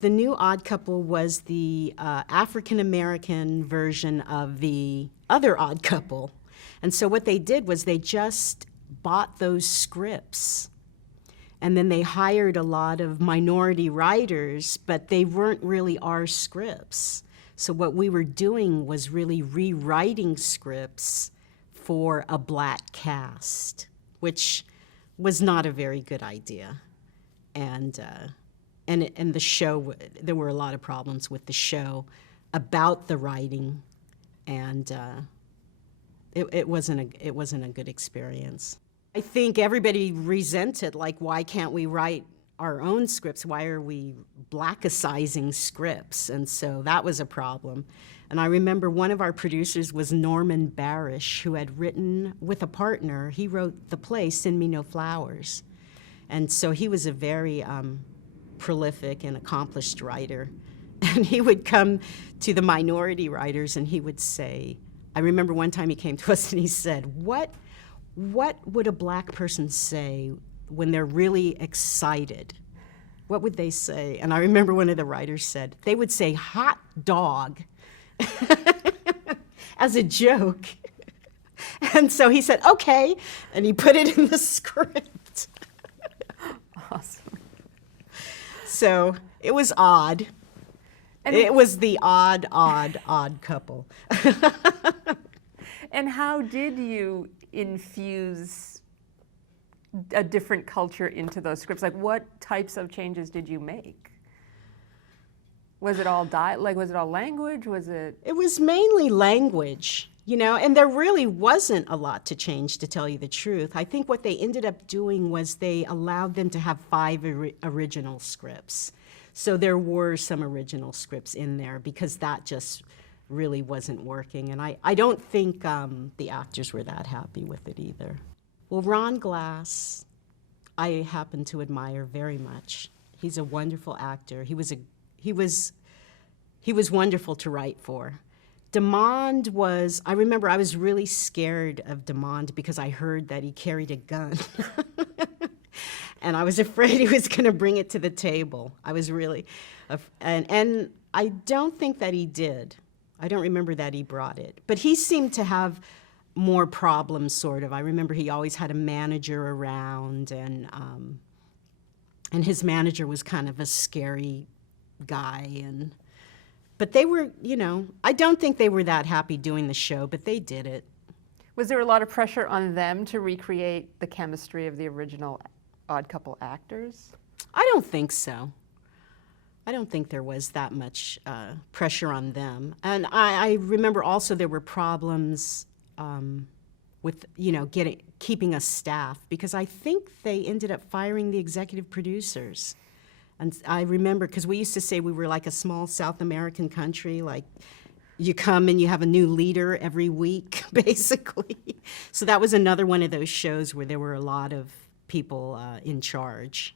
The new Odd Couple was the African-American version of the other Odd Couple. And so what they did was they just bought those scripts, and then they hired a lot of minority writers, but they weren't really our scripts. So what we were doing was really rewriting scripts for a black cast, which was not a very good idea. And the show, there were a lot of problems with the show about the writing, and it wasn't a good experience. I think everybody resented, like, why can't we write our own scripts? Why are we blackicizing scripts? And so that was a problem. And I remember one of our producers was Norman Barish, who had written with a partner. He wrote the play Send Me No Flowers. And so he was a very prolific and accomplished writer. And he would come to the minority writers and he would say, I remember one time he came to us and he said, what would a black person say when they're really excited? What would they say? And I remember one of the writers said, they would say hot dog as a joke. And so he said, okay, and he put it in the script. Awesome. So it was odd. And it was the odd couple. And how did you infuse a different culture into those scripts? Like, what types of changes did you make? Was it all was it all language? Was it? It was mainly language, you know, and there really wasn't a lot to change, to tell you the truth. I think what they ended up doing was they allowed them to have 5 original scripts. So there were some original scripts in there because that just really wasn't working. And I don't think the actors were that happy with it either. Well, Ron Glass, I happen to admire very much. He's a wonderful actor. He was wonderful to write for. Demond was, I remember I was really scared of Demond because I heard that he carried a gun. And I was afraid he was going to bring it to the table. I was really, and I don't think that he did. I don't remember that he brought it. But he seemed to have more problems, sort of. I remember he always had a manager around, and his manager was kind of a scary guy. But they were, you know, I don't think they were that happy doing the show, but they did it. Was there a lot of pressure on them to recreate the chemistry of the original Odd Couple actors? I don't think so. I don't think there was that much pressure on them. And I remember also there were problems with, you know, keeping a staff, because I think they ended up firing the executive producers. And I remember, because we used to say we were like a small South American country, like you come and you have a new leader every week, basically. So that was another one of those shows where there were a lot of people in charge.